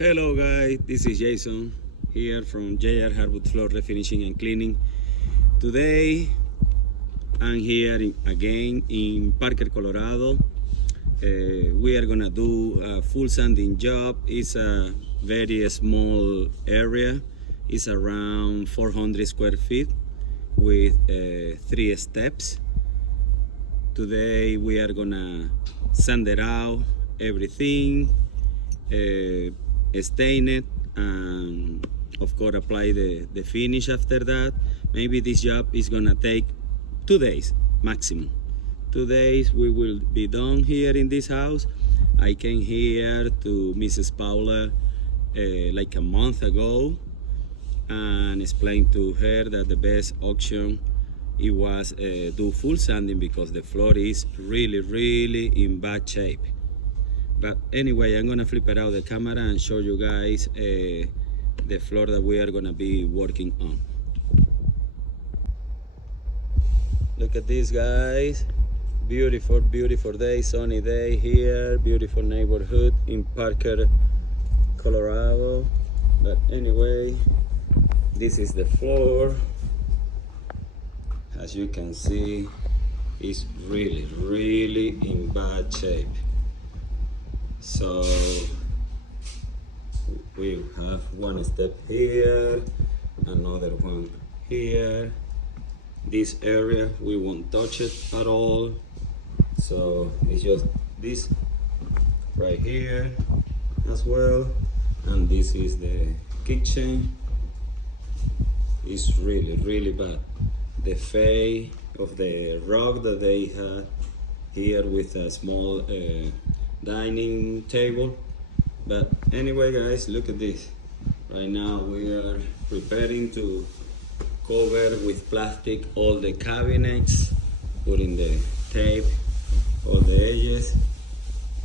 Hello guys, this is Jason here from JR Hardwood Floor Refinishing and Cleaning. Today I'm here again in Parker, Colorado. We are gonna do a full sanding job. It's a very small area. It's around 400 square feet with 3 steps. Today we are gonna sand it out, everything, stain it, and of course apply the finish after that. Maybe this job is gonna take 2 days maximum. 2 days we will be done here in this house. I came here to Mrs. Paula like a month ago and explained to her that the best option it was do full sanding because the floor is really in bad shape. But anyway, I'm gonna flip it out the camera and show you guys the floor that we are gonna be working on. Look at this, guys. Beautiful day, sunny day here. Beautiful neighborhood in Parker, Colorado. But anyway, this is the floor. As you can see, it's really in bad shape. So we have one step here, another one here. This area we won't touch it at all, so it's just this right here as well. And this is the kitchen. It's really bad. The fade of the rug that they had here with a small dining table. But anyway, guys, look at this. Right now we are preparing to cover with plastic all the cabinets, putting the tape, all the edges.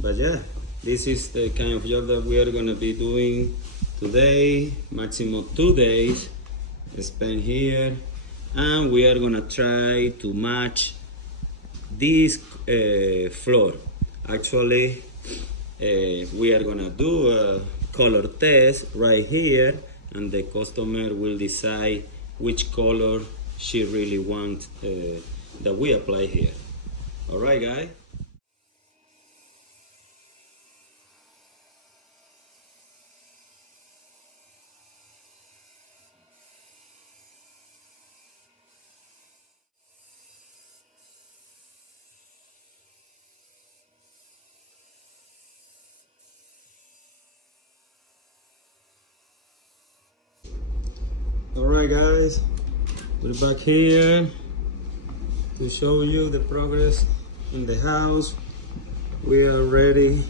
But yeah, this is the kind of job that we are gonna be doing today. Maximum 2 days spent here, and we are gonna try to match this floor. Actually, we are gonna do a color test right here, and the customer will decide which color she really wants that we apply here. All right, guys. Alright guys, we're back here to show you the progress in the house. We are ready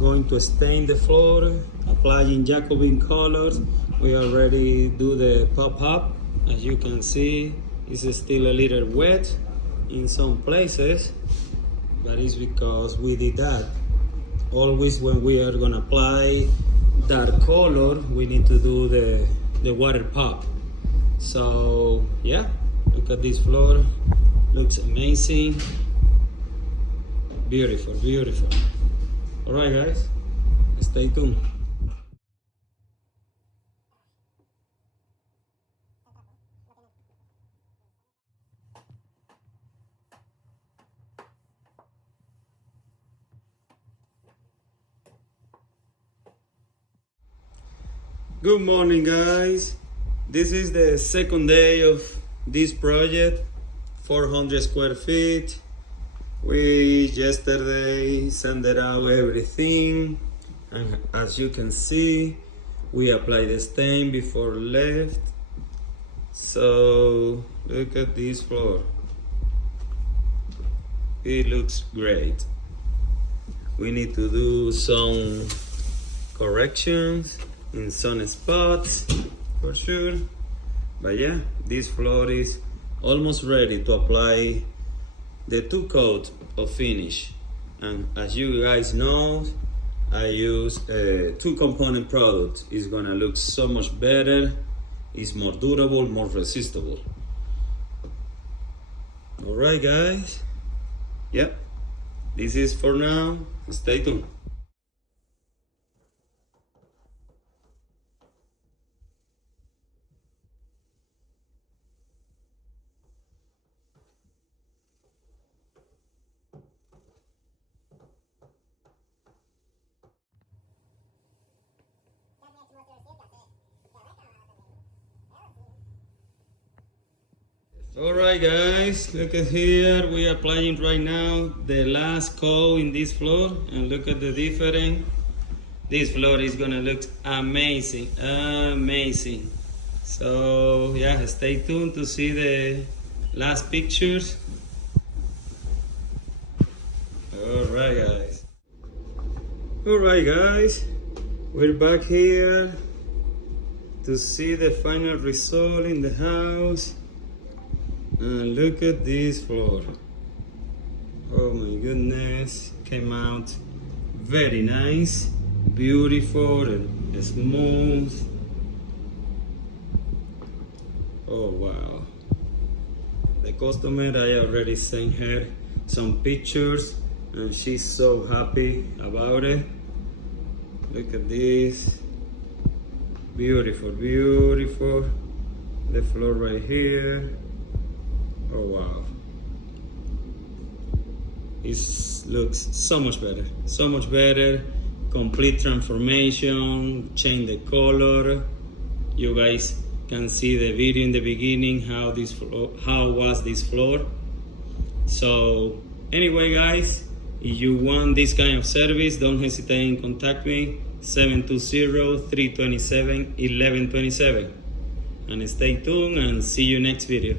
going to stain the floor, applying 𝐬𝐲𝐽 colors. We already do the pop-up. As you can see, it's still a little wet in some places, but it's because we did that. Always when we are gonna apply dark color, we need to do the water pop. So yeah, look at this floor. Looks amazing. Beautiful. All right, guys, stay tuned. Good morning, guys. This is the second day of this project, 400 square feet. We yesterday sanded out everything, and as you can see, we applied the stain before left. So look at this floor. It looks great. We need to do some corrections in some spots for sure, but yeah, this floor is almost ready to apply the 2 coat of finish. And as you guys know, I use a 2 component product. It's gonna look so much better. It's more durable, more resistible. All right, guys. Yep, this is for now. Stay tuned. Alright guys, look at here, we are applying right now the last coat in this floor, and look at the difference. This floor is gonna look amazing, amazing. So yeah, stay tuned to see the last pictures. Alright guys. Alright guys, we're back here to see the final result in the house. And look at this floor. Oh my goodness, came out very nice, beautiful and smooth. Oh wow. The customer, I already sent her some pictures and she's so happy about it. Look at this. Beautiful, beautiful. The floor right here. Oh wow. It looks so much better. So much better. Complete transformation. Change the color. You guys can see the video in the beginning how was this floor. So anyway guys, if you want this kind of service, don't hesitate and contact me 720-327-1127. And stay tuned and see you next video.